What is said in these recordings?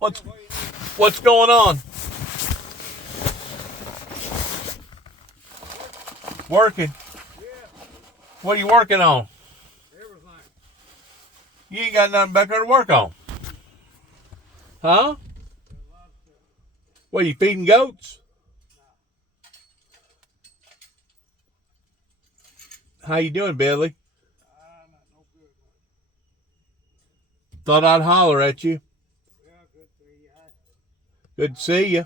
What's going on? Working. What are you working on? You ain't got nothing back there to work on. Huh? What, are you feeding goats? How you doing, Billy? Thought I'd holler at you. Good to see you.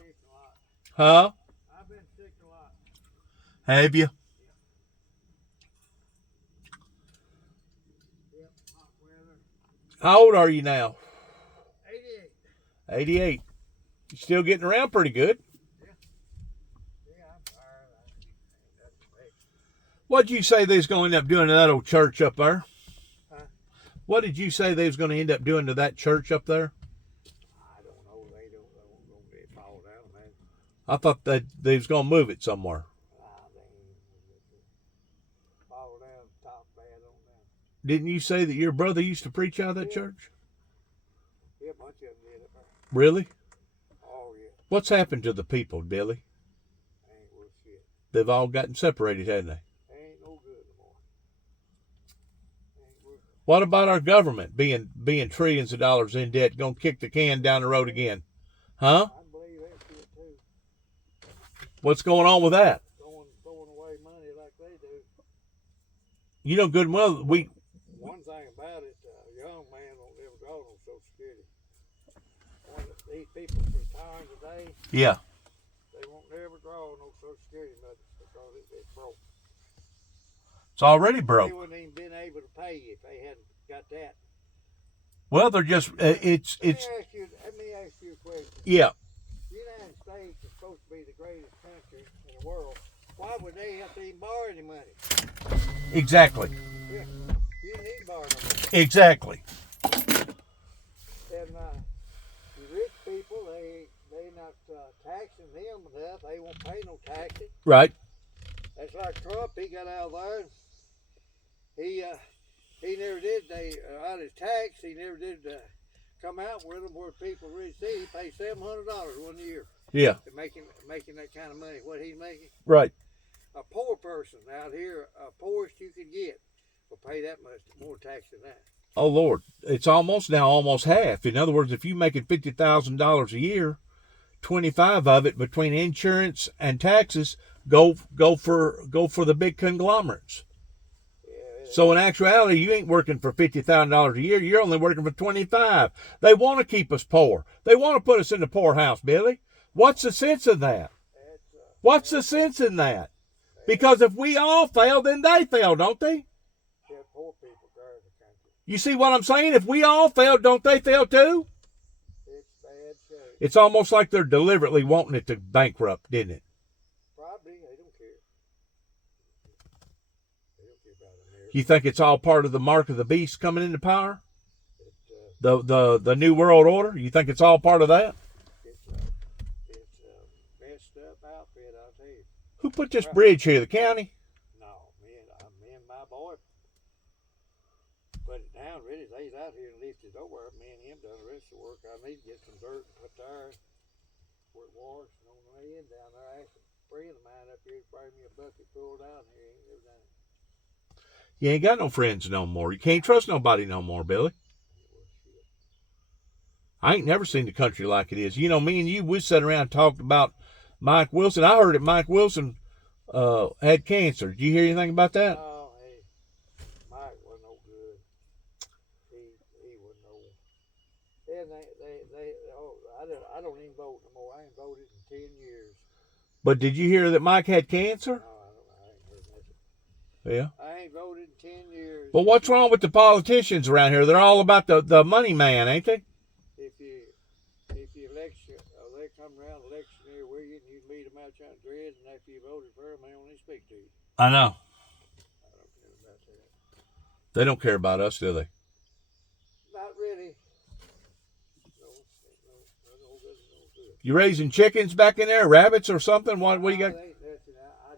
Huh? I've been sick a lot. Have you? Yep, hot weather. How old are you now? 88. 88. You still getting around pretty good. Yeah, I'm tired. Ain't nothing to make. What'd you say they was going to end up doing to that old church up there? Huh? What did you say they was going to end up doing to that church up there? I don't know. They won't go get fall down, man. I thought that they was going to move it somewhere. Fall down, top bad on them. Didn't you say that your brother used to preach out of that church? Yeah, a bunch of them did up there. Really? Oh, yeah. What's happened to the people, Billy? Ain't worth shit. They've all gotten separated, haven't they? Ain't no good no more. Ain't worth it. What about our government being trillions of dollars in debt, going to kick the can down the road again? Huh? I believe that shit, too. What's going on with that? Throwing away money like they do. You know good and well, One thing about it, a young man won't ever draw no Social Security. These people retiring today, yeah. they won't never draw no Social Security money because it's broke. It's already broke. They wouldn't even been able to pay you if they hadn't got that. Well, they're just Let me ask you a question. Yeah. The United States is supposed to be the greatest country in the world. Why would they have to even borrow any money? Exactly. Yeah, you didn't need to borrow no money. Exactly. And the rich people, they not taxing them enough. They won't pay no taxes. Right. That's like Trump. He got out there. He never did. Out his tax. He never did come out with them where people really see. He paid $700 1 year. Yeah. To making that kind of money. What he's making. Right. A poor person out here, poorest you could get, will pay that much more tax than that. Oh Lord, it's almost half. In other words, if you make it $50,000 a year, 25 of it between insurance and taxes go for the big conglomerates. Yeah, so in actuality, you ain't working for $50,000 a year. You're only working for 25. They want to keep us poor. They want to put us in the poorhouse, Billy. What's the sense of that? What's the sense in that? Because if we all fail, then they fail, don't they? yeah, poor people drive the country. You see what I'm saying? If we all fail, don't they fail too? It's bad shape. It's almost like they're deliberately wanting it to bankrupt, didn't it? Probably, they don't care. They don't care about America. You think it's all part of the mark of the beast coming into power? It, The new world order? You think it's all part of that? it's a messed up outfit, I'll tell you. Who put this bridge here? The county? No, me and my boy put it down. Really, they's out here and lifted over. Me and him done the rest of the work. I need to get some dirt and put there where it was. And on the way in down there, I asked a friend of mine up here to bring me a bucket full down here. He ain't never done it. You ain't got no friends no more. You can't trust nobody no more, Billy. I ain't never seen the country like it is. You know, me and you, we sat around and talked about Mike Wilson. I heard that Mike Wilson had cancer. Did you hear anything about that? Oh, hey, Mike wasn't no good. He wasn't no. And I don't even vote no more. I ain't voted in 10 years. But did you hear that Mike had cancer? No, I ain't heard nothing. Yeah. I ain't voted in 10 years. But what's wrong with the politicians around here? They're all about the money man, ain't they? If you they come around electioneer with you and you meet them out trying to dread, and after you voted for them, they don't even speak to you. I know. I don't care about that. They don't care about us, do they? Not really. No good. You raising chickens back in there, rabbits or something? What you got? I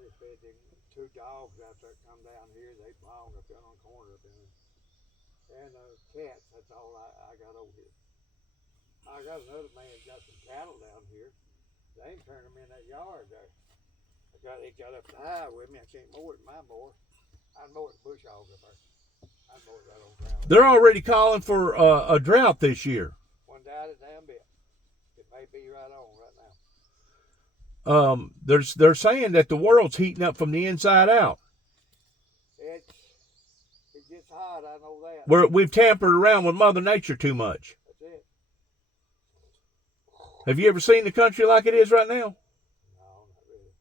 just fed them 2 dogs out there come down here. They belong up there on the corner up there. And cats, that's all I got over here. I got another man got some cattle down here. They ain't turning them in that yard there. It got up high with me. I can't mow it with my mower. I'd mow it bush hog up there. I'd mow it right on ground. They're already calling for a drought this year. One died a damn bit. It may be right on right now. They're saying that the world's heating up from the inside out. It gets hot, I know that. We've tampered around with Mother Nature too much. That's it. Have you ever seen the country like it is right now? No, not really.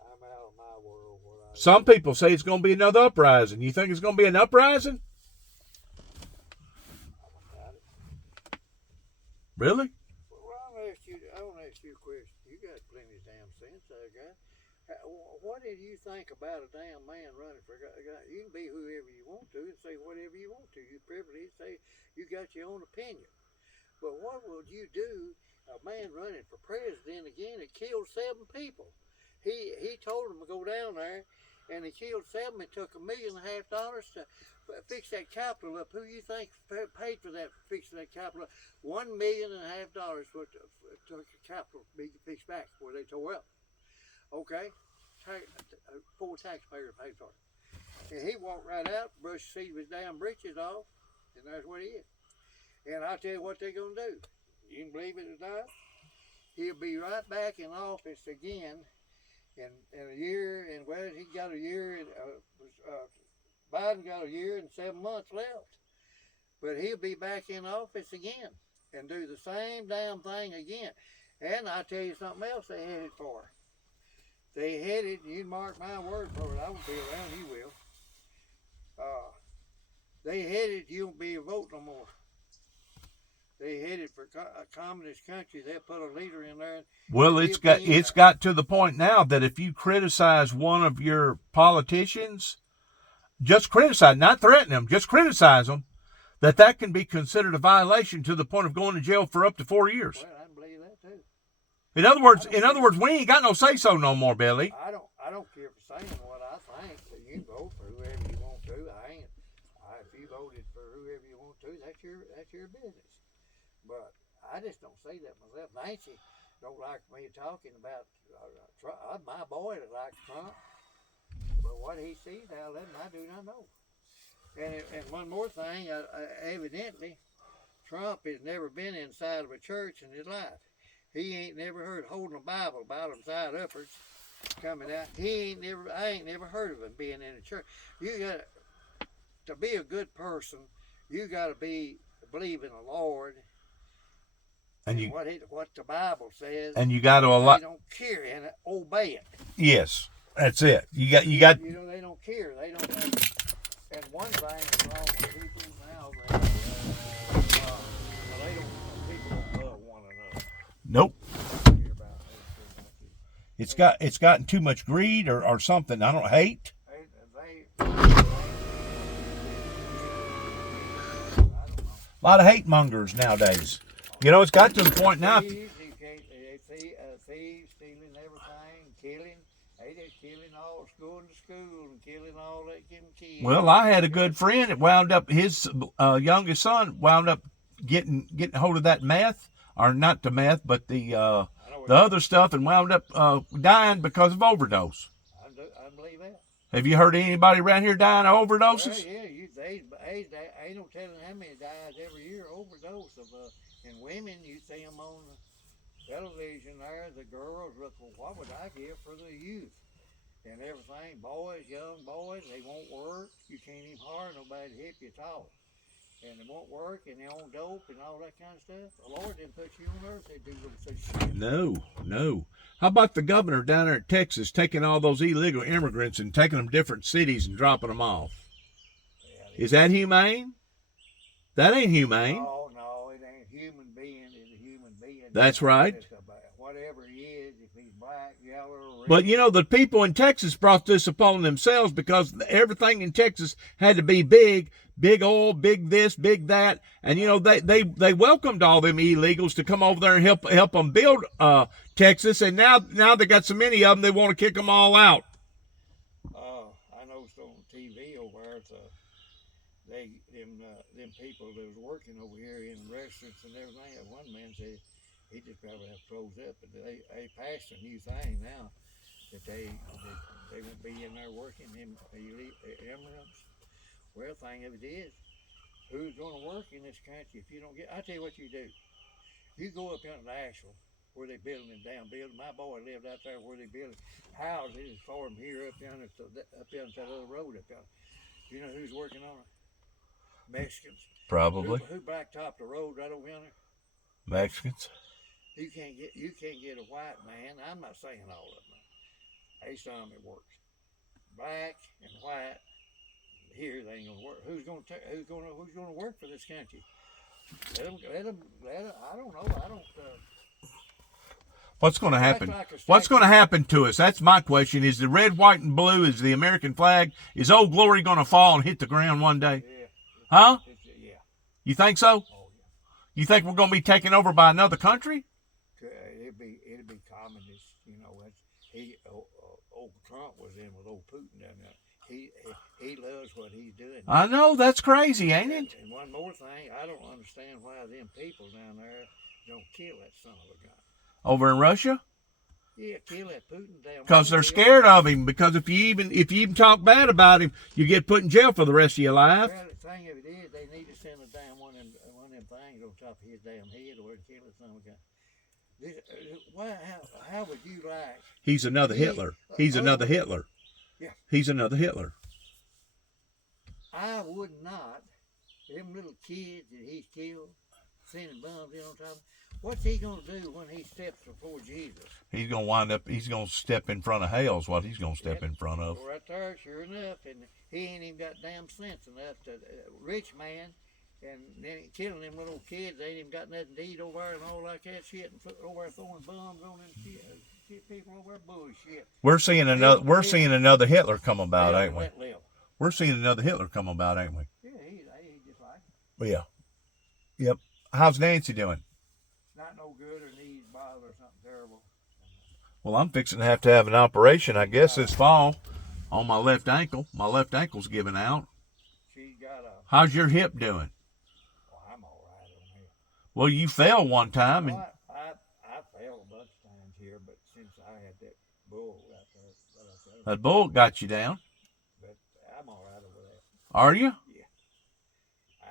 I'm out of my world. Some people say it's going to be another uprising. You think it's going to be an uprising? Really? Well, I want to ask you a question. You got plenty of damn sense, guy. What did you think about a damn man running for God? You can be whoever you want to and say whatever you want to. You're privileged. Say you got your own opinion. But what would you do? A man running for president again that killed 7 people. He told them to go down there, and he killed 7. It took $1.5 million to fix that Capitol up. Who you think paid for that, fixing that Capitol up? $1.5 million for the Capitol be fixed back where they tore up. Okay, poor taxpayer paid for it. And he walked right out, brushed his damn britches off, and that's what he is. And I'll tell you what they're gonna do. You can believe it or not. He'll be right back in office again in a year, and well, he got a year. Biden got a year and 7 months left, but he'll be back in office again and do the same damn thing again. And I'll tell you something else they headed for. They headed, you mark my word for it, I won't be around, you will. They headed, you won't be a vote no more. They headed for a communist country. They'll put a leader in there. Well, it's got to the point now that if you criticize one of your politicians, just criticize, not threaten them, just criticize them, that can be considered a violation to the point of going to jail for up to 4 years. Well, I believe that too. In other words, we ain't got no say so no more, Billy. I don't care for saying what I think. So you can vote for whoever you want to. If you voted for whoever you want to, that's your business. But I just don't say that myself. Nancy don't like me talking about Trump. My boy that likes Trump. But what he sees out of them, I do not know. And one more thing, evidently, Trump has never been inside of a church in his life. He ain't never heard holding a Bible, bottom side upwards, coming out. I ain't never heard of him being in a church. You got to be a good person. You got to believe in the Lord. And what the Bible says. And you got to allow. They don't care and obey it. Yes. That's it. You got. You know, they don't care. They don't. And one thing is wrong with people now, people don't love one another. Nope. It's gotten too much greed or something. I don't hate. A lot of hate mongers nowadays. You know, it's got to the point now. Thieves stealing everything, killing. They just killing all, going to school and killing all that kids. Well, I had a good friend that wound up, his youngest son wound up getting hold of that meth, or not the meth, but the other stuff, and wound up dying because of overdose. I believe that. Have you heard of anybody around here dying of overdoses? Well, yeah, ain't no telling how many dies every year overdose of. And women, you see them on the television there, the girls look, well, what would I give for the youth? And everything, boys, young boys, they won't work. You can't even hire nobody to help you at all. And they won't work, and they're on dope and all that kind of stuff. The Lord didn't put you on earth to do such shit. No. How about the governor down there in Texas taking all those illegal immigrants and taking them to different cities and dropping them off? Yeah, is that humane? That ain't humane. No, it ain't. Human being is a human being. That's right. Whatever he is, if he's black, yellow, or red. But you know, the people in Texas brought this upon themselves because everything in Texas had to be big oil, big this, big that. And you know, they welcomed all them illegals to come over there and help them build Texas. And now they got so many of them, they want to kick them all out. I noticed on TV over there, them them people that was working over here in restaurants and everything. And one man said he just probably have closed up, but they passed a new thing now that they won't be in there working them immigrants. Well, thing of it is, who's going to work in this country if you don't get? I tell you what you do. You go up into Nashville where they building them damn building. My boy lived out there where they building houses for him here up yonder up yonder that other road up yonder. You know who's working on it? Mexicans. Probably. Who blacktopped the road right over yonder? Mexicans. You can't get a white man. I'm not saying all of them. Hey, some it works. Black and white. Here they ain't gonna work. Who's gonna work for this country? Let them. I don't know. I don't. What's going to happen? What's going to happen to us? That's my question. Is the red, white, and blue, is the American flag, is Old Glory going to fall and hit the ground one day? Yeah. Huh? Yeah. You think so? Oh yeah. You think we're going to be taken over by another country? It'd be communist. You know, old Trump was in with old Putin down there. He loves what he's doing. I know, that's crazy, ain't it? And one more thing, I don't understand why them people down there don't kill that son of a gun. Over in Russia? Yeah, kill that Putin damn. Because they're scared of him. Because if you even talk bad about him, you get put in jail for the rest of your life. Well, the thing of it is, they need to send a damn one of them things on top of his damn head or kill that son of a gun. How would you like? He's another Hitler. He's another Hitler. Yeah. He's another Hitler. I would not. Them little kids that he's killed, sending bombs in on top of him. What's he going to do when he steps before Jesus? He's going to wind up, he's going to step in front of hell is what he's going to step in front of. Right there, sure enough. And he ain't even got damn sense enough to, rich man, and then killing them little kids, they ain't even got nothing to eat over there and all like that shit, and over there throwing bombs on them shit people over there, bullshit. We're seeing another Hitler come about, ain't we? Live. We're seeing another Hitler come about, ain't we? Yeah, he's just like him. Yeah. Yep. How's Nancy doing? Not no good, or knees bother or something terrible. Well, I'm fixing to have an operation, I guess, this fall on my left ankle. My left ankle's giving out. She's got a. How's your hip doing? Oh, I'm all right on here. Well, you fell one time, and I fell a bunch of times here, but since I had that bull out there, that bull got you down. But I'm all right over there. Are you? Yeah.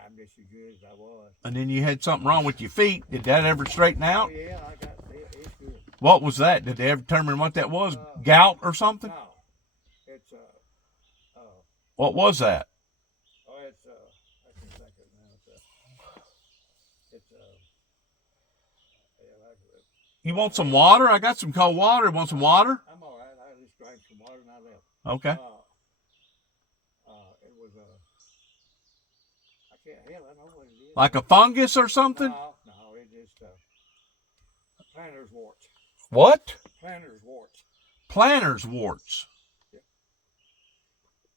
I'm just as good as I was. And then you had something wrong with your feet. Did that ever straighten out? Oh, yeah, I got it. It's good. What was that? Did they ever determine what that was? Gout or something? No. It's, what was that? Oh, it's, I can't think of it now. You want some water? I got some cold water. Want some water? I'm all right. I just drank some water and I left. Okay. It was I don't know what it is. Like a fungus or something? No, it just planter's warts. What? Planter's warts. Planter's warts. Yeah.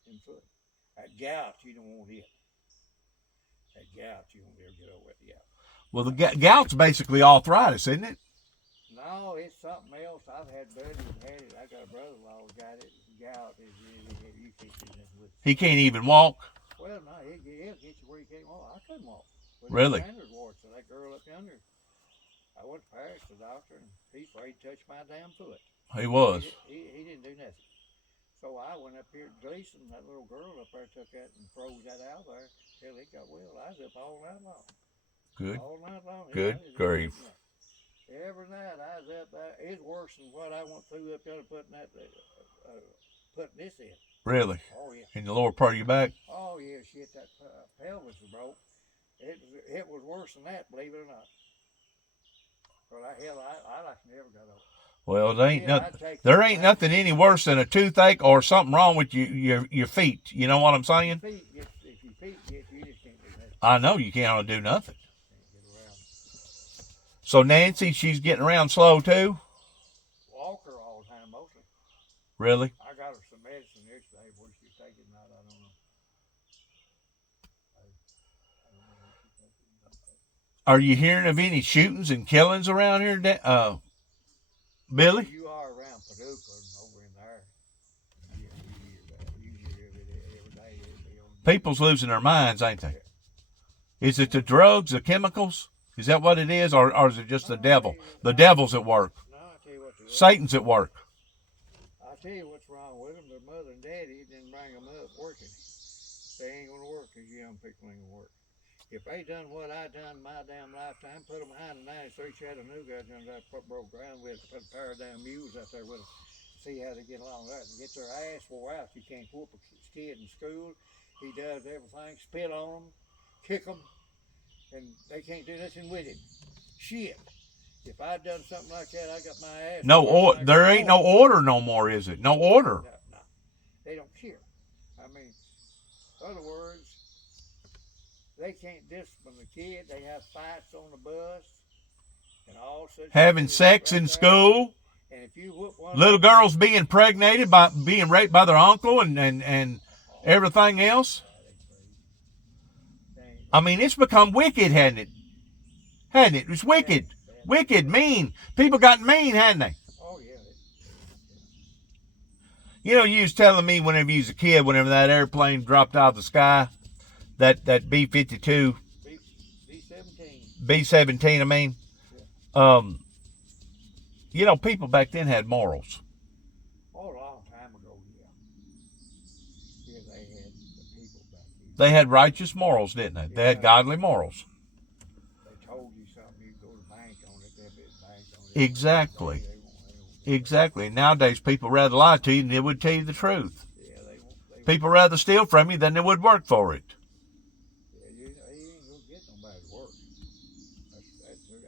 In foot. That gout, you don't want it. That gout, you won't ever get over it. Yeah. Well, the gout's basically arthritis, isn't it? No, it's something else. I've had buddies who had it. I got a brother-in-law who got it. Gout is really, you can't do nothing with it. He can't even walk. Well, no, he'll get you where you can't walk. I couldn't walk. Really? Planter's warts. So that girl up yonder, I went to Paris to the doctor, and he's afraid to touch my damn foot. He was. He didn't do nothing. So I went up here to Gleason, that little girl up there took that and froze that out there till it got well. I was up all night long. Good. All night long. Good grief. Every night I was up there. It's worse than what I went through up there putting putting this in. Really? Oh yeah. In the lower part of your back? Oh yeah, shit, that pelvis was broke. It was worse than that, believe it or not. But I never got over it. Well, there ain't nothing any worse than a toothache or something wrong with your feet. You know what I'm saying? If your feet get you just can't do nothing. I know you can't do nothing. Can't get around. So Nancy, she's getting around slow too? Walk her all the time, mostly. Really? I got her some medicine yesterday. Where she's taking it, I don't know. Are you hearing of any shootings and killings around here, Billy? You are around Paducah and over in there. You hear that. You hear it every day. People's losing their minds, ain't they? Is it the drugs, the chemicals? Is that what it is, or is it just the devil? The devil's at work. No, I tell you what. Satan's at work. I tell you what's wrong with them. Their mother and daddy didn't bring them up working. They ain't gonna work. These young people ain't gonna work. If they done what I done my damn lifetime, put them behind the 93 Chattanooga, done that broke ground with, put a pair of damn mules out there with them, see how they get along with that, and get their ass wore out. You can't whoop a kid in school. He does everything, spit on them, kick them, and they can't do nothing with it. Shit. If I'd done something like that, I got my ass. No, there ain't no order no more, is it? No order. No. They don't care. I mean, in other words, they can't discipline the kid. They have fights on the bus and all such. Having sex in school. And if you whoop one little girls being impregnated by being raped by their uncle and everything else. I mean, it's become wicked, hasn't it? Hasn't it? It's wicked. Wicked, mean. People got mean, hadn't they? Oh, yeah. You know, you was telling me whenever you was a kid, whenever that airplane dropped out of the sky, that B-52, B-17, I mean, you know, people back then had morals. Oh, a long time ago, yeah. Yeah, they had the people back then. They had righteous morals, didn't they? They had godly morals. They told you something, you go to bank on it, they'll be bank on it. Exactly. Exactly. Nowadays, people rather lie to you than they would tell you the truth. Yeah, they won't. People rather steal from you than they would work for it. Yeah, you ain't gonna get nobody to work.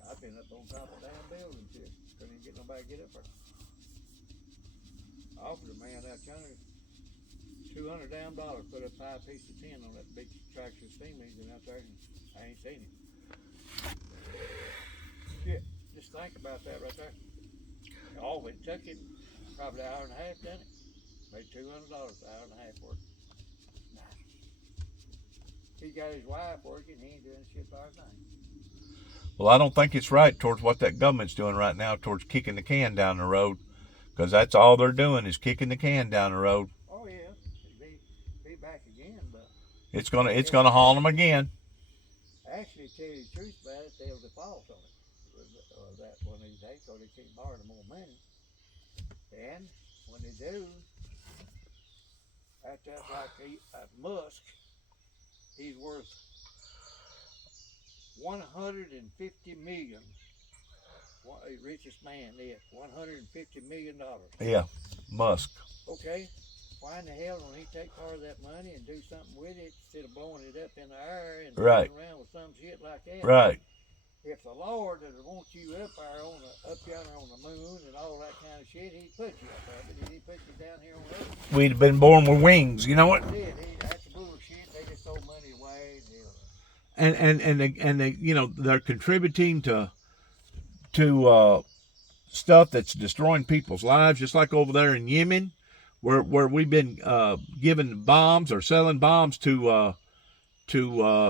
I've been up on top of damn buildings here. Couldn't even get nobody to get up there. I offered a man out yonder $200 damn, put a 5 piece of tin on that big traction steam engine out there, and I ain't seen him. Yeah, just think about that right there. Oh, it took him probably an hour and a half, didn't it? Made $200 an hour and a half work. Nah. He got his wife working, he ain't doing shit by her thing. Well, I don't think it's right towards what that government's doing right now towards kicking the can down the road, because that's all they're doing is kicking the can down the road. Oh yeah, be back again, but it's gonna haunt them again. Actually, to tell you the truth about it, they'll default on it. That one of these days, so they keep borrowing more money. And when they do, that's like Musk, he's worth $150 million. The richest man is $150 million. Yeah, Musk. Okay, why in the hell don't he take part of that money and do something with it instead of blowing it up in the air and right around with some shit like that? Right. If the Lord that wants you up there up yonder on the moon and all that kind of shit, He'd put you up there, but He'd put you down here on earth. We'd have been born with wings, you know what? That's bullshit. They just throw money away. And they, you know, they're contributing to stuff that's destroying people's lives, just like over there in Yemen, where we've been giving bombs or selling bombs to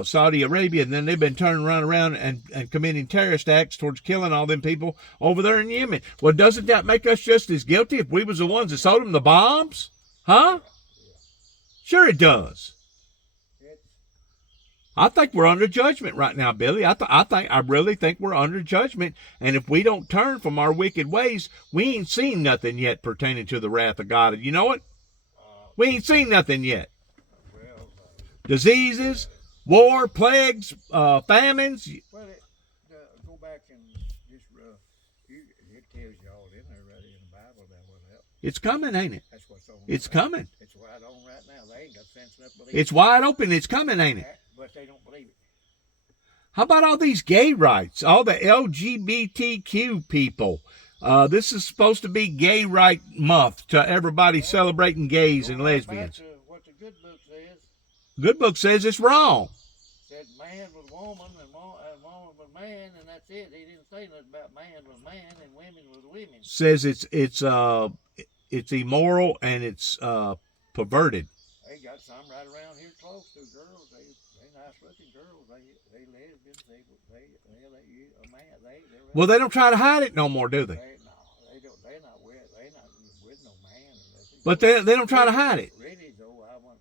Saudi Arabia, and then they've been turning around and committing terrorist acts towards killing all them people over there in Yemen. Well, doesn't that make us just as guilty if we was the ones that sold them the bombs? Huh? Sure it does. I think we're under judgment right now, Billy. I really think we're under judgment, and if we don't turn from our wicked ways, we ain't seen nothing yet pertaining to the wrath of God. You know what? We ain't seen nothing yet. Diseases, war, plagues, famines. Well, go back and just it tells you all in there right in the Bible about what else. It's coming, ain't it? That's what's on. It's coming. It's wide on right now. They ain't got sense enough to believe it's wide open. It's coming, ain't it? But they don't believe it. How about all these gay rights? All the LGBTQ people. This is supposed to be Gay Right Month to everybody celebrating gays and lesbians. What the good book says. Good book says it's wrong. Said man with woman and woman with man, and that's it. He didn't say nothing about man with man and women with women. Says it's immoral and it's perverted. They got some right around here close to girls. They nice looking girls. They lesbians. Well, they don't try to hide it no more, do they? They don't. They're not with no man. But they don't try to hide it. Really though, I don't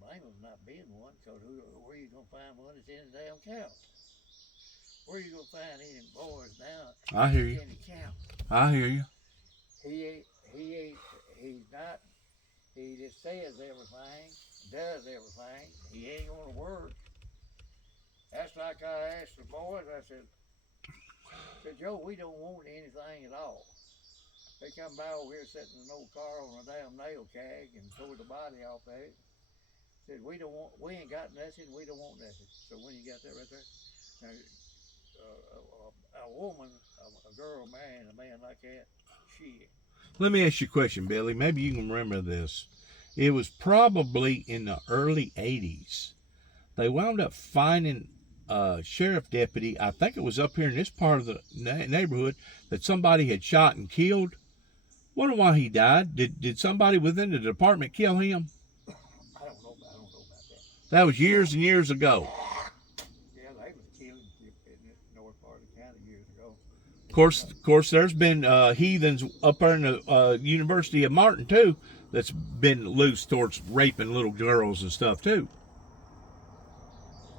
blame them not being one. Cause where you gonna find one that's that's in the damn count. Where you gonna find any boys now? I hear you. In the count. I hear you. He's not. He just says everything, does everything. He ain't gonna work. That's like I asked the boys. I said, Joe, we don't want anything at all. They come by over here sitting in an old car on a damn nail keg and tore the body off of it. Said we ain't got nothing. We don't want nothing. So when you got that right there, now, a woman, a girl, marrying a man like that, shit. Let me ask you a question, Billy. Maybe you can remember this. It was probably in the early 80s. They wound up finding a sheriff deputy, I think it was up here in this part of the neighborhood, that somebody had shot and killed. Wonder why he died. Did somebody within the department kill him? I don't know about that. That was years and years ago. Yeah, they was killed in the north part of the county years ago. Of course, there's been heathens up there in the University of Martin too that's been loose towards raping little girls and stuff too.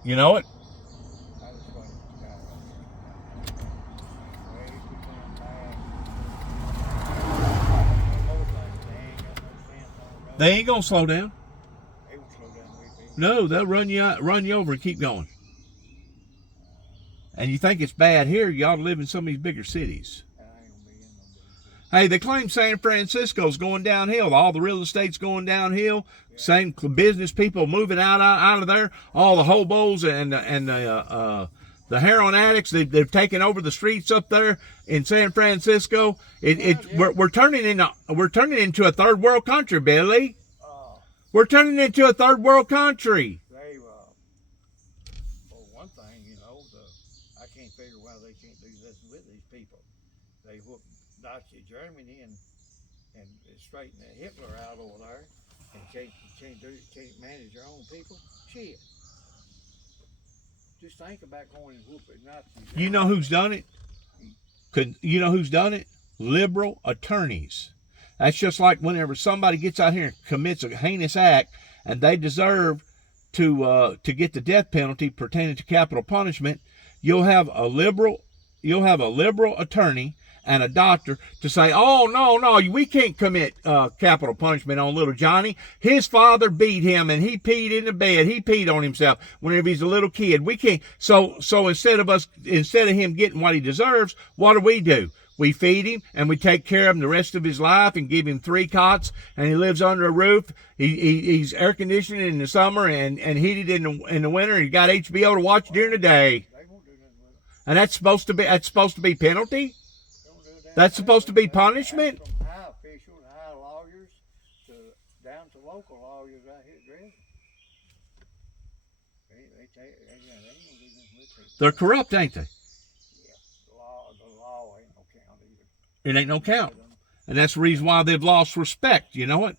You know it? I just thought it was way too damn bad. They ain't gonna slow down. They won't slow down with me. No, they'll run you over and keep going. And you think it's bad here, you ought to live in some of these bigger cities. I ain't gonna be in no big city. Hey, they claim San Francisco's going downhill. All the real estate's going downhill. Yeah. Same business people moving out of there. All the hobos and the heroin addicts, they've taken over the streets up there in San Francisco. We're turning into a third world country, Billy. We're turning into a third world country. For one thing, I can't figure why they can't do this with these people. They whooped Nazi Germany and straighten Hitler out over there, and can't manage their own people. Shit. Just think about going and whooping Nazis. You know who's done it? You know who's done it? Liberal attorneys. That's just like whenever somebody gets out here and commits a heinous act, and they deserve to get the death penalty pertaining to capital punishment. You'll have a liberal attorney and a doctor to say, oh, no, we can't commit capital punishment on little Johnny. His father beat him and he peed in the bed. He peed on himself whenever he's a little kid. We can't. So instead of him getting what he deserves, what do? We feed him and we take care of him the rest of his life and give him 3 cots, and he lives under a roof. He's air conditioned in the summer and heated in the winter. He got HBO to watch during the day. And that's supposed to be penalty? That's supposed to be punishment? From high officials, high lawyers, down to local lawyers out here, Greg. They ain't gonna do nothing with it. They're corrupt, ain't they? Yeah, the law ain't no count either. It ain't no count. And that's the reason why they've lost respect, you know it?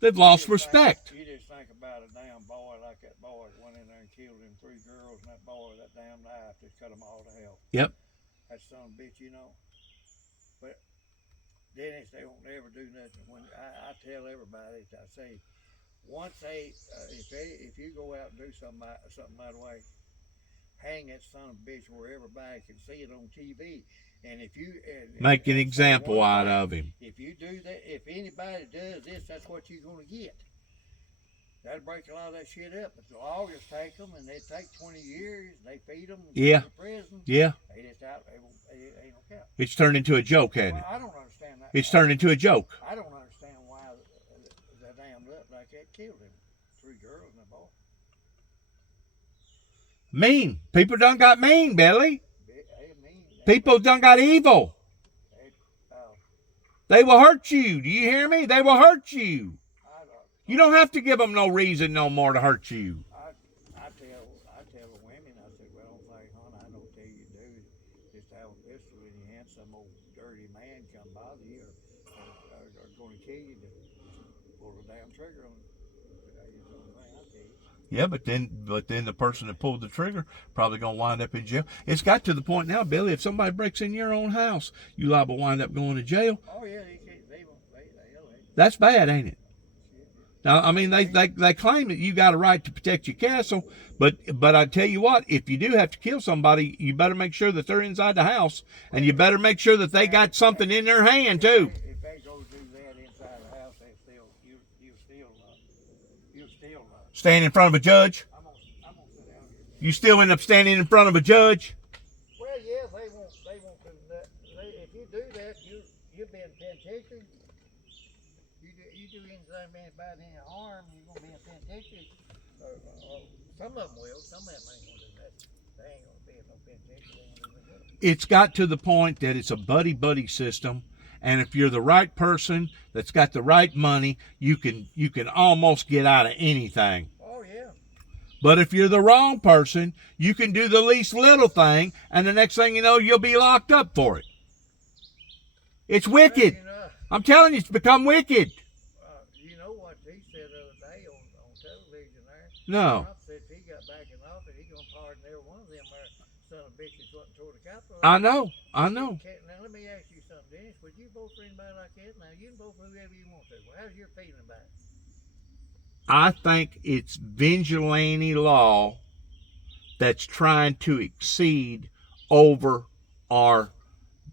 They've lost respect. You just think about a damn boy like that boy that went in there and killed them 3 girls, and that damn knife just cut them all to hell. Yep. That son of a bitch, But Dennis, they won't never do nothing. When I tell everybody, I say, once if you go out and do something that way, hang that son of a bitch where everybody can see it on TV. And if you make an example out of him. If you do that, if anybody does this, that's what you're gonna get. That'll break a lot of that shit up. But the lawyers take them, and they take 20 years, and they feed them, and yeah, go to prison. Yeah. They just out. They ain't no count. It's turned into a joke, hasn't it? I don't understand that. It's turned into a joke. I don't understand why the damn nut like that killed him. 3 girls and a boy. Mean. People done got mean, Billy. People done got evil. They will hurt you. Do you hear me? They will hurt you. You don't have to give them no reason no more to hurt you. I tell the women, I said, well, don't say, hon, I don't tell you to do it. Just have a pistol in your hand, some old dirty man come bother you or going to kill you, to pull the damn trigger on it. That's the only thing I tell you. Yeah, but then the person that pulled the trigger probably gonna wind up in jail. It's got to the point now, Billy, if somebody breaks in your own house, you liable to wind up going to jail. Oh yeah, they That's bad, ain't it? Now, I mean, they claim that you got a right to protect your castle, but I tell you what, if you do have to kill somebody, you better make sure that they're inside the house, and you better make sure that they got something in their hand too. If they go do that inside the house, they still you still Stand in front of a judge. I'm gonna sit down here. You still end up standing in front of a judge. Well, yes, they won't do that. If you do that, you're being penitentiary. You do anything about any harm, you're gonna be in penitentiary. Some of them will. Some of them ain't gonna do that. They ain't gonna be in no penitentiary. They ain't gonna do that. It's got to the point that it's a buddy system, and if you're the right person that's got the right money, you can almost get out of anything. Oh yeah. But if you're the wrong person, you can do the least little thing, and the next thing you know, you'll be locked up for it. It's wicked. Well, I'm telling you, it's become wicked. you know what he said the other day on television there? No. Trump said if he got back in office, he's gonna pardon every one of them there son of bitches wasn't toward the Capitol. I know. Now let me ask you something, Dennis. Would you vote for anybody like that? Now you can vote for whoever you want to. Well, how's your feeling about it? I think it's vigilante law that's trying to exceed over our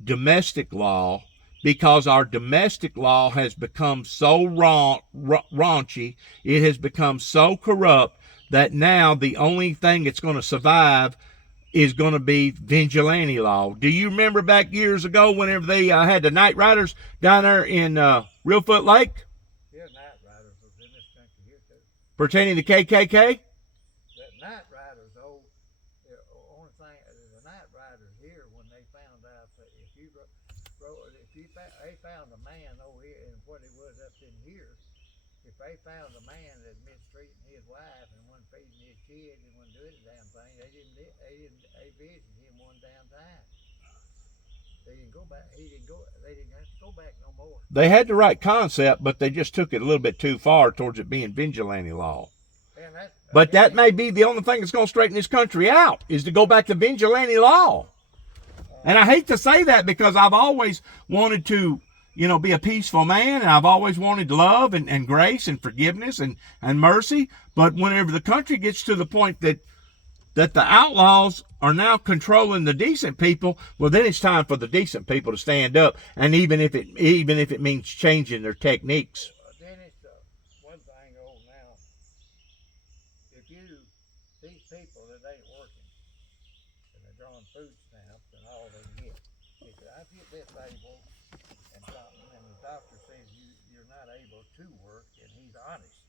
domestic law, because our domestic law has become so raunchy, it has become so corrupt that now the only thing that's going to survive is going to be vigilante law. Do you remember back years ago whenever they had the night riders down there in Reelfoot Lake? Yeah, night riders was in this country here too. Pertaining to KKK? That night riders, the only thing, the night riders here, when they found out that they found a man over here, and what it was up in here, if they found a man that mistreating his wife and wasn't feeding his kids and wasn't doing the damn thing, they visited him one damn time. They didn't go back. They didn't have to go back no more. They had the right concept, but they just took it a little bit too far towards it being vigilante law. But that may be the only thing that's going to straighten this country out, is to go back to vigilante law. And I hate to say that, because I've always wanted to, be a peaceful man, and I've always wanted love and grace and forgiveness and mercy. But whenever the country gets to the point that the outlaws are now controlling the decent people, well, then it's time for the decent people to stand up, and even if it means changing their techniques. Then it's one thing now. These people that ain't working, and they're drawing food stamps and all they get. If I get disabled and something, and the doctor says you're not able to work, and he's honest.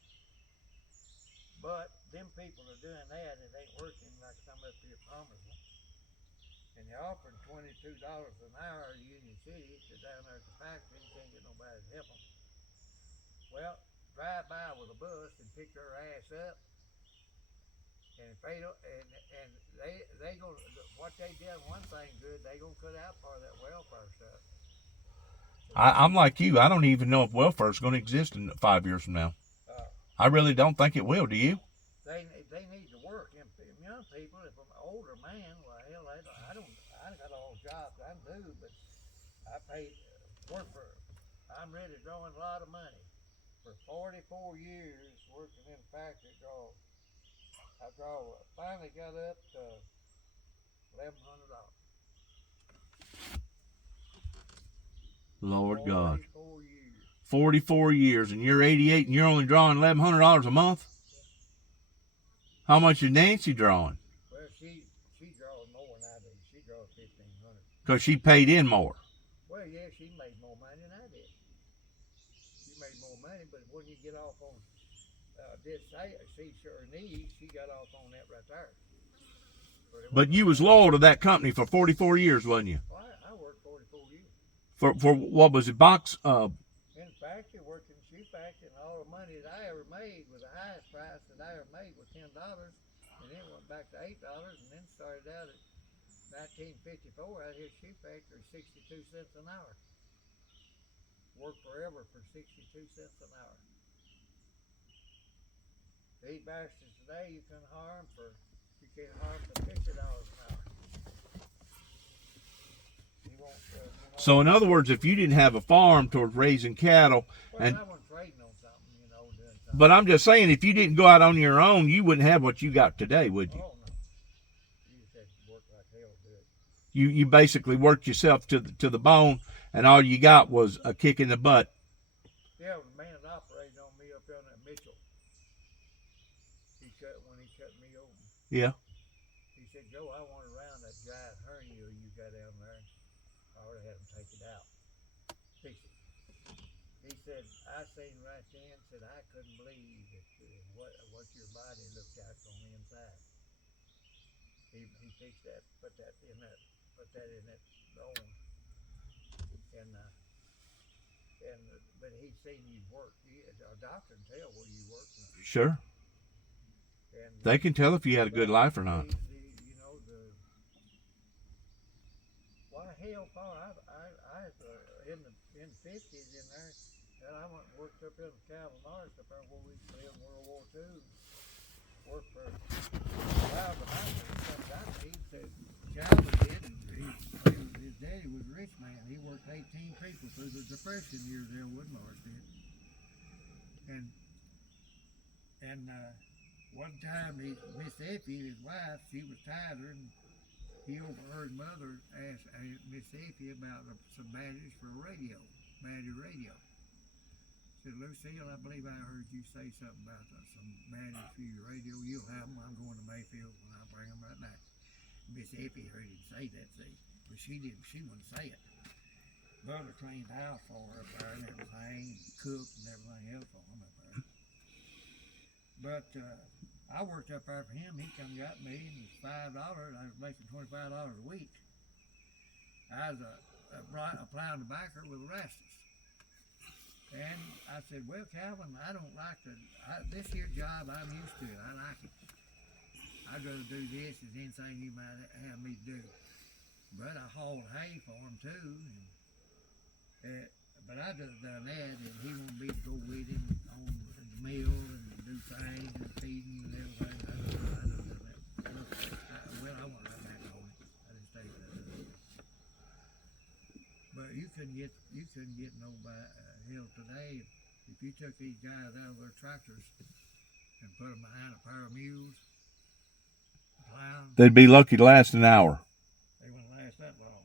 But them people are doing that, and it ain't working, like some up here promising. And they're offering $22 an hour in Union City to down there at the factory, and can't get nobody to help them. Well, drive by with a bus and pick their ass up. And if they don't, and they gonna, what they done one thing good, they gonna cut out part of that welfare stuff. I'm like you. I don't even know if welfare is going to exist in 5 years from now. I really don't think it will. Do you? They need to work. Young people, if I'm an older man, well, hell, I got all the jobs I do, but I pay work for. I'm ready to draw in a lot of money. For 44 years working in a factory, I finally got up to $1,100. Lord God. 44 years. 44 years, and you're 88, and you're only drawing $1,100 a month? How much is Nancy drawing? Well, she draws more than I do. She draws $1,500. Because she paid in more. Well, yeah, she made more money than I did. She made more money, but when you get off on her knees, she got off on that right there. But you was loyal to that company for 44 years, wasn't you? Well, I worked 44 years. For what was it, box? In the factory, working in the shoe factory, and all the money that I ever made was the highest price that I ever made was $10, and then went back to $8, and then started out at 1954 out here at shoe factory, 62 cents an hour. Worked forever for 62 cents an hour. These bastards today, you can't harm for $50 an hour. So in other words, if you didn't have a farm towards raising cattle, well, and I wasn't trading on something, doing But I'm just saying, if you didn't go out on your own, you wouldn't have what you got today, would you? Oh no. You just had to work like hell to do it. You basically worked yourself to the bone, and all you got was a kick in the butt. Yeah, the man that operated on me up on that Mitchell, when he cut me open. Yeah. He said, Joe, I went around that giant hernia you got down there. I already had him take it out. Fix it. He said, I seen right then, said I couldn't believe that, what your body looked like on the inside. He fixed that, put that in that bone. But he seen you work. A doctor can tell where you work. Sure. And They can tell if you had a good life or not. Why hell, Paul? I in the 50s in there, and I went and worked up in Calvin Morris up there where we lived in World War II. Worked for Calvin Morris. He said Calvin did. His daddy was a rich man. He worked 18 people through the Depression years there in Woodmars did. And one time Miss Effie, his wife, she was tired, and he overheard mother ask Miss Effie about some batteries for a radio, battery radio. Said, Lucille, I believe I heard you say something about some batteries for your radio. You'll have them. I'm going to Mayfield and I'll bring them right now. Miss Effie heard him say that, see, but she wouldn't say it. Mother cleaned the house for her up there and everything, and cooked and everything else for him up there. But I worked up there for him. He come and got me, and it was $5. I was making $25 a week. I was applying tobacco with Rastus. And I said, well, Calvin, I don't like this here job, I'm used to it. I like it. I'd rather do this as anything you might have me do. But I hauled hay for him too. But I just done that, and he wanted me to go with him on the mill and do things and feeding and everything. I done that. Well, I want to run back on it. I didn't stay with that. But you couldn't get nobody hell today if you took these guys out of their tractors and put them behind a pair of mules. They'd be lucky to last an hour. They wouldn't last that long.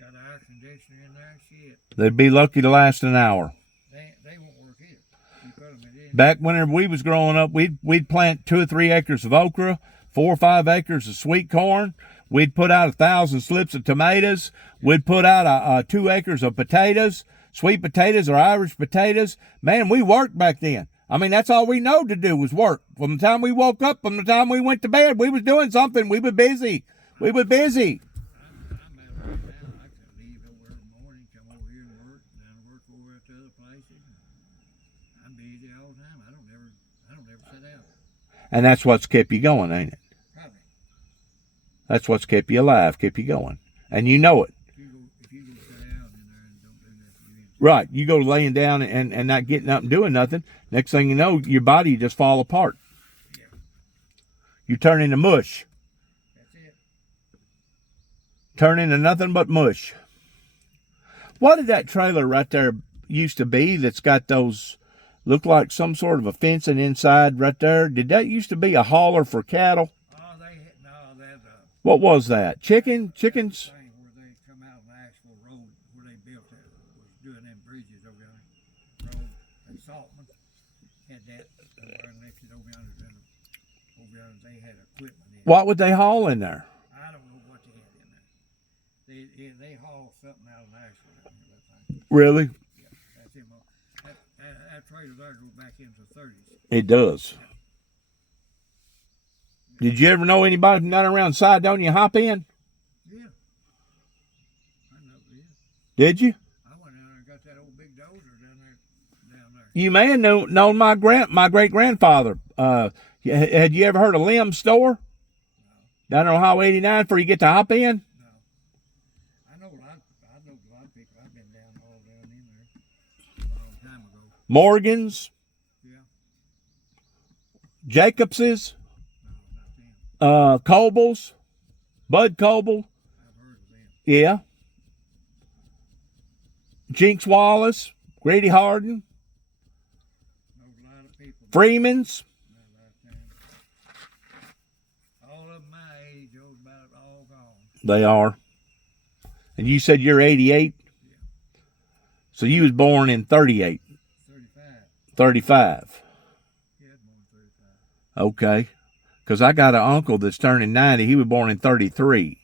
Got an air conditioner in there and shit. They'd be lucky to last an hour. They won't work either. You put them in. Back whenever we was growing up, we'd plant 2 or 3 acres of okra, 4 or 5 acres of sweet corn. We'd put out 1,000 slips of tomatoes. We'd put out 2 acres of potatoes, sweet potatoes or Irish potatoes. Man, we worked back then. I mean, that's all we know to do was work. From the time we woke up, from the time we went to bed, we was doing something. We were busy. We were busy. I'm at right now. I could leave over in the morning, come over here and work, and then work over at the other places. I'm busy all the time. I don't ever sit down. And that's what's kept you going, ain't it? Probably. That's what's kept you alive, kept you going. And you know it. If you go sit down in there and don't do nothing, Right. You go laying down and not getting up and doing nothing. Next thing you know, your body just fall apart. Yeah. You turn into mush. That's it. Turn into nothing but mush. What did that trailer right there used to be that's got those, look like some sort of a fencing inside right there? Did that used to be a hauler for cattle? Oh, that. What was that? Chickens? Thing where they come out on the actual road where they built that, was doing them bridges over there. Road and Saltman had that and lifted over yonder. They had equipment in it. What would they haul in there? I don't know what they had in there. They hauled something out of Nashville. Really? Yeah, that's him. That trailer there goes back into the 30s. It does. Did you ever know anybody from down around Sidonia hop in? Yeah. I know, yeah. Did you? I went down there and got that old big dozer down there. You may have known my great grandfather. Had you ever heard of Lim's store? No. Down on Highway 89 before you get to hop in? No. I know a lot of people. I've been down in there a long time ago. Morgan's, Yeah. Jacobs's, No, not them. Coble's, Bud Coble, I've heard of them. yeah. Jinx Wallace, Grady Harden. Knows a lot Freemans. All of my age, those about all gone. They are. And you said you're 88? Yeah. So you was born in 38. 35. Yeah, born 35. Okay. Because I got an uncle that's turning 90. He was born in 33.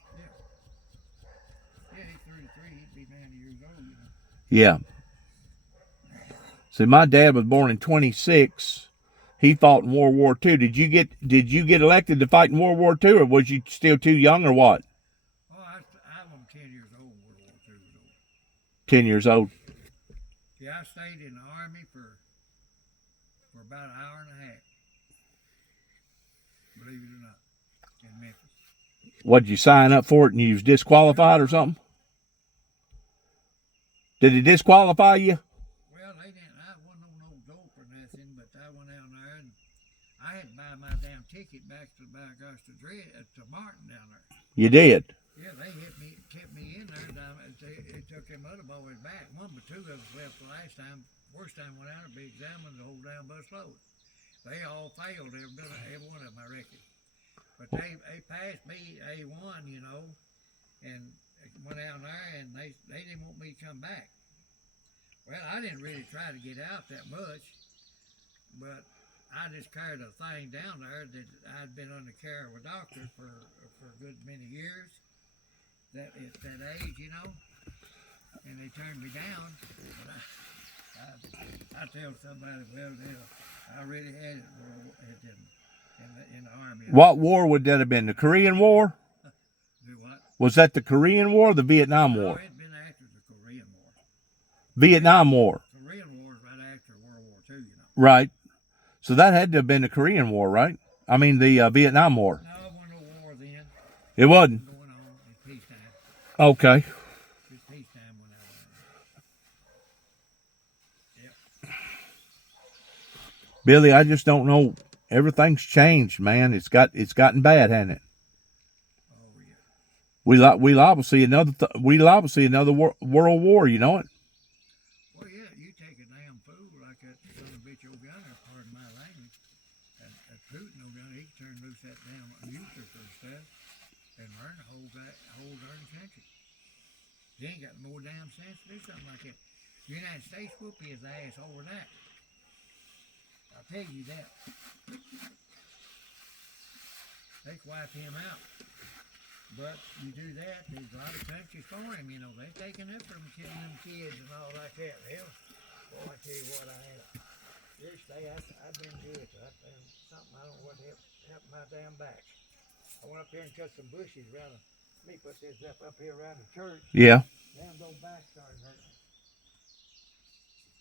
Yeah, he's 33. He'd be 90 years old, you know. Yeah. See, my dad was born in 26. He fought in World War II. Did you get elected to fight in World War II, or was you still too young, or what? Oh, I was 10 years old when World War II was over. 10 years old. Yeah, I stayed in the Army for about an hour and a half. Believe it or not, in Memphis. What, did you sign up for it and you was disqualified or something? Did it disqualify you? Well, they didn't. I wasn't on no dope or nothing, but I went out there and I had to buy my damn ticket back to Martin down there. You did? Yeah, they kept me in there. It took them other boys back. One but two of us left the last time. First time went out and be examined the whole damn bus load. They all failed, every one of them, I reckon. But they passed me A1, you know, and went down there, and they didn't want me to come back. Well, I didn't really try to get out that much, but I just carried a thing down there that I'd been under care of a doctor for a good many years, at that age, you know, and they turned me down. But I tell somebody, well, I really had it in the Army. What war would that have been? The Korean War? Do what? Was that the Korean War or the Vietnam No, War? it'd been after the Korean War. Vietnam War. Korean War was right after World War II, you know. Right. So that had to have been the Korean War, right? I mean, the Vietnam War. No, it wasn't no war then. It wasn't? Going on in peacetime. Okay. It's peacetime when I went. Yep. Billy, I just don't know. Everything's changed, man. It's gotten bad, hasn't it? Oh yeah. We liable to see another world war. You know it. Well, yeah. You take a damn fool like that son of a bitch old gunner, pardon my language, that Putin old gunner, he can turn loose that damn nuclear stuff and burn the whole darn country. He ain't got more damn sense to do something like that. The United States whoop his ass over that. I'll tell you that. They can wipe him out. But you do that, there's a lot of countries for him, you know. They're taking up from killing them kids and all like that. Hell, boy, I tell you what, I had this day, I've been good. I've been something, I don't know what helped my damn back. I went up there and cut some bushes around let me put this up here around the church. Yeah. Damn, those back started hurting.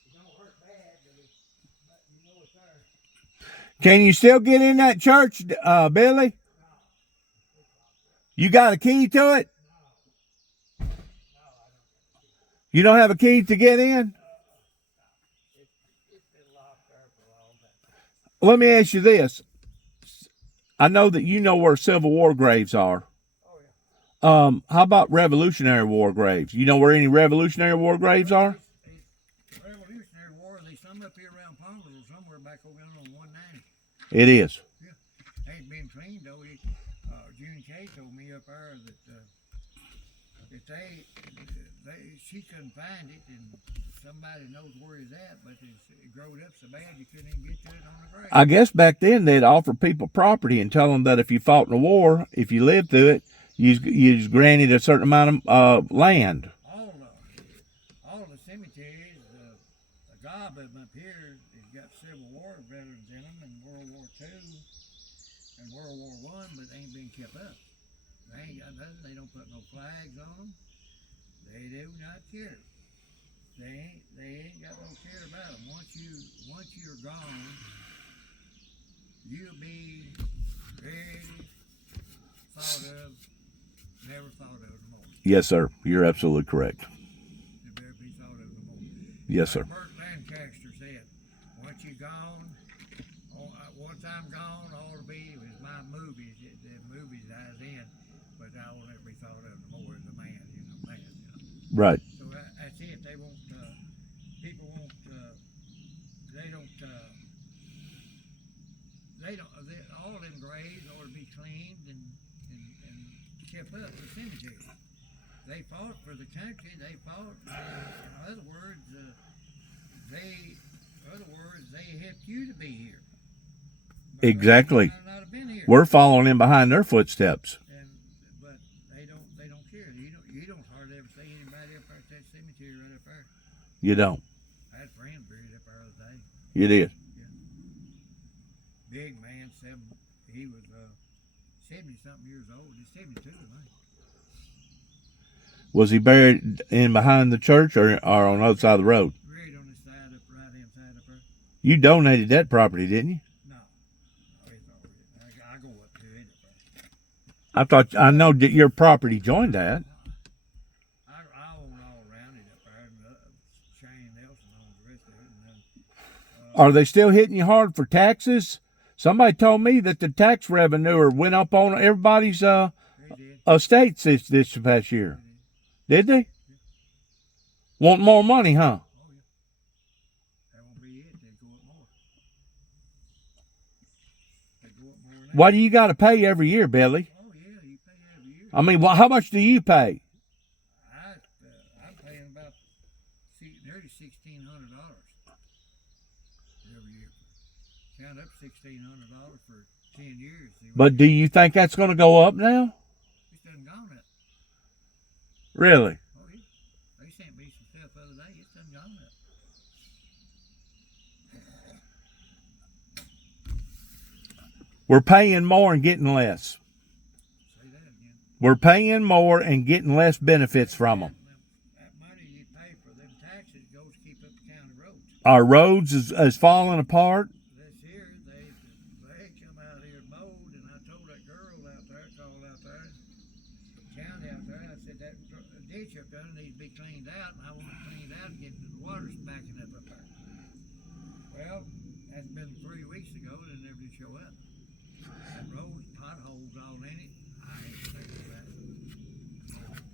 It don't hurt bad, but you know it's there. Can you still get in that church, Billy? You got a key to it? You don't have a key to get in? It's been locked there for a long time. Let me ask you this. I know that you know where Civil War graves are. Oh yeah. How about Revolutionary War graves? You know where any Revolutionary War graves are? Revolutionary War, there's some up here around Ponderosa, somewhere back over on 190. It is. Yeah. Ain't been cleaned though. June Kay told me up there that she couldn't find it, and somebody knows where it's at, but it growed up so bad you couldn't even get to it on the grave. I guess back then they'd offer people property and tell them that if you fought in a war, if you lived through it, you was granted a certain amount of land. All the cemeteries, a gob of them up here has got Civil War veterans in them, and World War II and World War I, but they ain't been kept up. They ain't got nothing. They don't put no flags on them. They do not care. They ain't got no care about them. Once you're gone, you'll be very thought of, never thought of no more. Yes, sir. You're absolutely correct. You better be thought of no more. Yes, sir. Like Burt Lancaster said, once you're gone, once I'm gone, all to be was my movies, the movies I was in, but I will never be thought of no more as a man, man. Right. So that's it. They won't, people won't, they don't ship up the cemetery. They fought for the country. They fought. In other words, they helped you to be here. But Exactly. they might not have been here. We're following in behind their footsteps. But they don't care. You don't hardly ever see anybody up there at that cemetery right up there. You don't. I had a friend buried up there the other day. You did. Big man, he was 70-something years old. He's 72, I think. Was he buried in behind the church or on the other side of the road? Buried on the side up, right-hand side up there. You donated that property, didn't you? No, it's already. I go up to it. I know that your property joined that. I own all around it up there, and Shane Nelson owns the rest of it. And then, Are they still hitting you hard for taxes? Somebody told me that the tax revenue went up on everybody's they did. estates this past year. Did they? Want more money, huh? Oh, yeah. That won't be it. They go up more. They go up more now. What do you got to pay every year, Billy? Oh, yeah, you pay every year. I mean, how much do you pay? I'm paying about nearly $1,600 every year. Count up $1,600 for 10 years. But do you think that's going to go up now? It's done gone up. Really? Oh, yeah. They sent me some stuff the other day. It's done gone up. We're paying more and getting less. Say that again. We're paying more and getting less benefits from them. That money you pay for them taxes goes to keep up the county roads. Our roads is falling apart. This year, they come out here and mowed, and I told that girl out there, called out there, county out there, I said that ditch up there needs to be cleaned out, and I want it cleaned out and get the water's backing up there. Well, that's been 3 weeks ago, and it never did show up. That road's potholes all in it. I ain't thinking about it.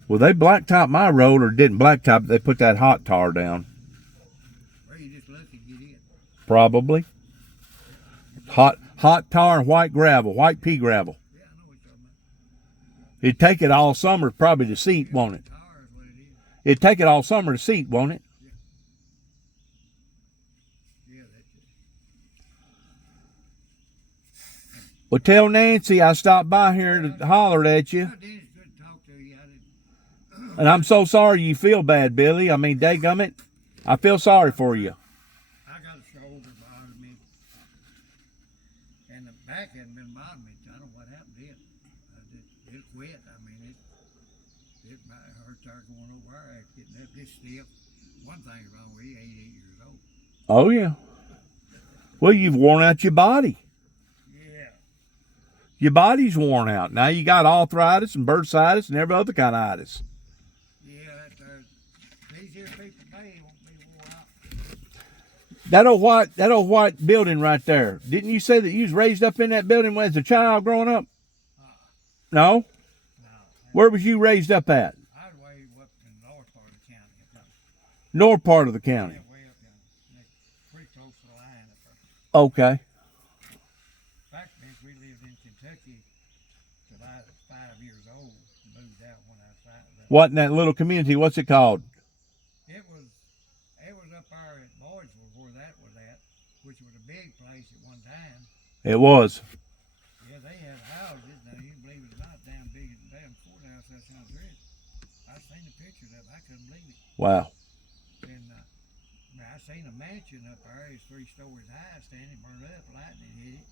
Well, they blacktopped my road, or didn't blacktop it. They put that hot tar down. Well, you just lucky to get in. Probably. Hot tar and white gravel, white pea gravel. Yeah, I know what you're talking about. It'd take it all summer probably to seat, won't it? Tar is what it is. It'd take it all summer to seat, won't it? Yeah, that's it. Well, tell Nancy I stopped by here to holler at you. Well, Dennis, good to talk to you. I didn't. And I'm so sorry you feel bad, Billy. I mean, dadgummit, I feel sorry for you. I got a shoulder bothering me, and the back hadn't been bothering me. I don't know what happened to it. It quit. I mean, it hurt there going over there after getting up this stiff. One thing wrong with you, 88 years old. Oh, yeah. Well, you've worn out your body. Yeah. Your body's worn out. Now you got arthritis and bursitis and every other kind of itis. Yeah, these here people pay won't be wore out. That old white building right there. Didn't you say that you was raised up in that building as a child growing up? No? No. Where was you raised up at? I'd way up in the north part of the county. North part of the county. Way up in, pretty close to the line up there. Okay. Back then, we lived in Kentucky till I was 5 years old. Moved out when I was 5. What in that little community? What's it called? It was up there at Boysville where that was at, which was a big place at one time. It was. Yeah, they had houses. Now you can believe it or not, damn big as a damn courthouse. That sounds rich. I seen the pictures of it. I couldn't believe it. Wow. And I seen a mansion up there. It's 3 stories high, standing burned up. Lightning hit it.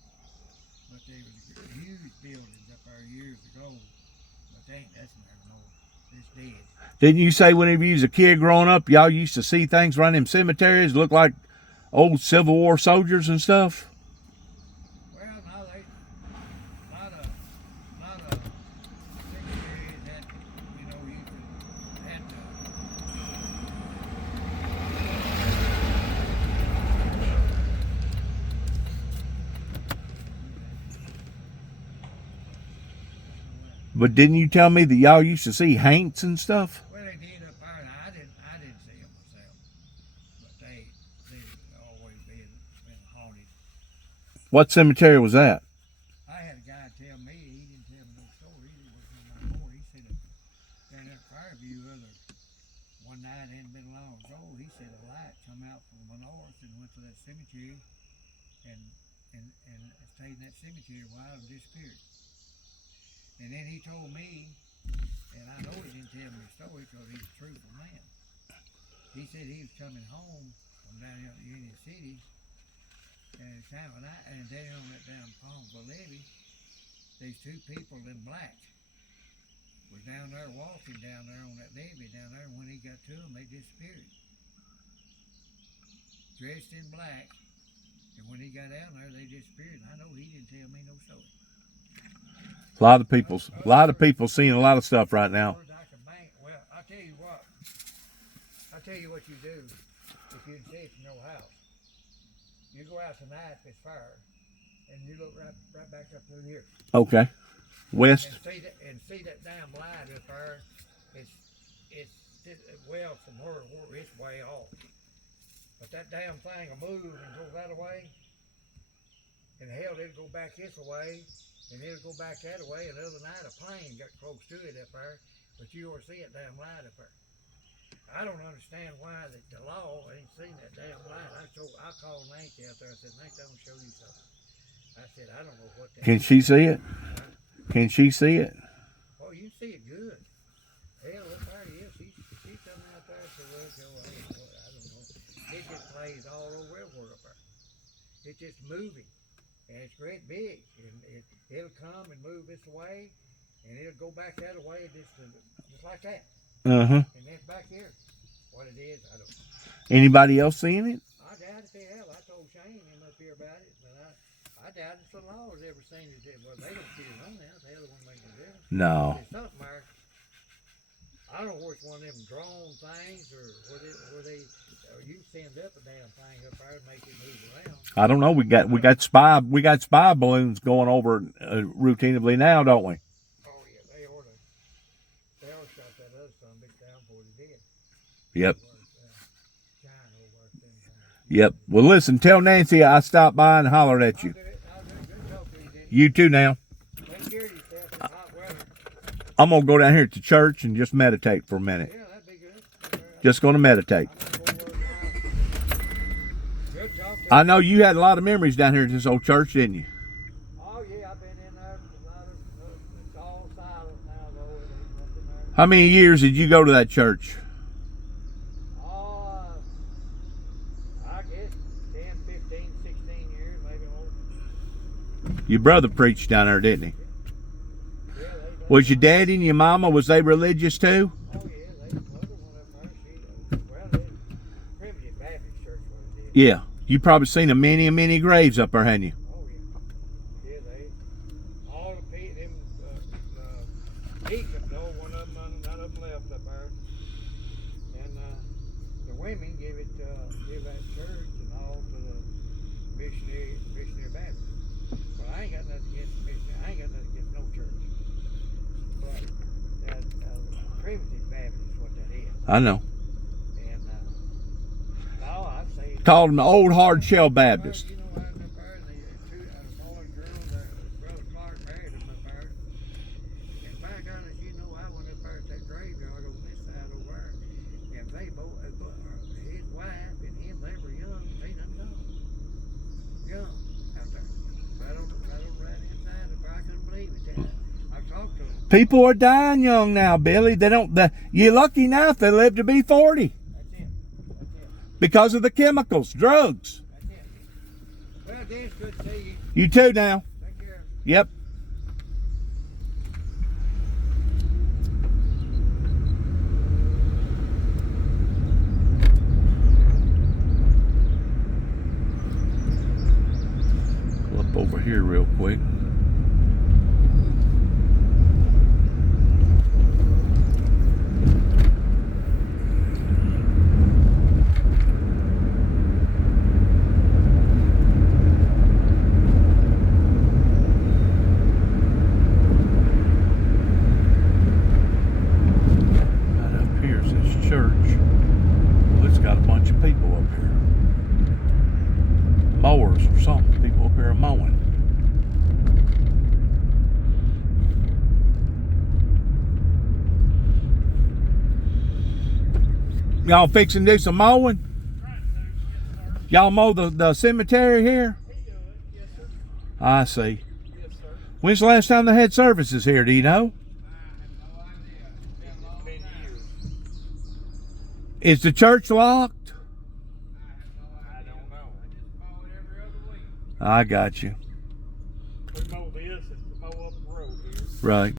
But there was huge buildings up there years ago. But they ain't nothing there no more. It's dead. Didn't you say whenever you was a kid growing up, y'all used to see things around them cemeteries look like old Civil War soldiers and stuff? Well, no, they lot of cemeteries had, you know, you could had But didn't you tell me that y'all used to see haints and stuff? well, they did up there, and I didn't see them myself, but they always been haunted. What cemetery was that? I had a guy tell me, he didn't tell me no story, he was in my boy, he fire view one night, hadn't been long ago. He said a light come out from the north and went to that cemetery and stayed in that cemetery a while and disappeared. And then he told me, and I know he didn't tell me the story because he's a truthful man. He said he was coming home from down here in Union City, and down on that down Palmville levee, these two people in black was down there walking down there on that levee down there, and when he got to them, they disappeared. Dressed in black, and when he got down there, they disappeared. And I know he didn't tell me no story. A lot of people seeing a lot of stuff right now. Well, I'll tell you what. I'll tell you what you do if you can see it from your house. You go out tonight if it's fire, and you look right back up through here. Okay. West. And see that damn light up there. It's well from where it's way off. But that damn thing will move and go that way. And hell, it'll go back this way. And it'll go back that way. And the other night a plane got close to it up there. But you ought to see that damn light up there. I don't understand why the law ain't seen that damn light. I called Nancy out there. I said, Nancy, I'm going to show you something. I said, I don't know what that Can she see it? Can she see it? Oh, you see it good. Hell, look there it is. She's coming out there. So, well, Joe, I don't know. It just plays all over everywhere up there. It's just moving. And it's great big. And it'll come and move this way. And it'll go back that way just like that. Uh-huh. And then back here. What it is, I don't know. Anybody else seeing it? I doubt it. Hell, I told Shane him up here about it. But I doubt if the law's ever seen it. Well, they don't see it on there. They don't make no difference. No. There's something there. I don't know where it's one of them drone things or where they you send up a damn thing up there and make it move around. I don't know. We got spy balloons going over routinely now, don't we? Oh yeah, they ought to shot that other son big down before they did. Yep. Yep. Well, listen. Tell Nancy I stopped by and hollered at you. You too now. Take care of yourself in hot weather. I'm gonna go down here to church and just meditate for a minute. Yeah, that'd be good. Just gonna meditate. Good talk to you. I know you had a lot of memories down here at this old church, didn't you? Oh yeah, I've been in there. It's all silent now though. Nothing there. How many years did you go to that church? Oh, I guess 10, 15, 16 years, maybe more. Your brother preached down there, didn't he? Yeah, Was your daddy and your mama, was they religious too? oh yeah, they mother went up there. Well, Primitive Baptist Church was it. Yeah. You probably seen a many graves up there, hadn't you? Oh yeah. Yeah, all the people, deacons, though, none of them left up there. And the women give that church and all to the missionary Baptist. But I ain't got nothing against the missionary. I ain't got nothing against no church. But that Primitive Baptist is what that is. I know. And no, I'd say Called them the old hard shell Baptist. you know, I was up there, and the two boy and girl, Brother Clark married them up there. And by God, as you know, I went up there at that graveyard on this side over there, and they both, his wife and him, they were young. They done gone. Young out there. Right on right inside of there. I couldn't believe it. I talked to them. People are dying young now, Billy. You're lucky now if they live to be 40. That's it. Because of the chemicals, drugs. That's it. Well, Dennis, good to see you. You too now. Take care. Yep. Pull up over here real quick. Y'all fixing to do some mowing? Y'all mow the cemetery here? Yes, sir. I see. Yes, sir. When's the last time they had services here? Do you know? It's been years. Is the church locked? I don't know. I got you. We mow this and mow up the road here. Right.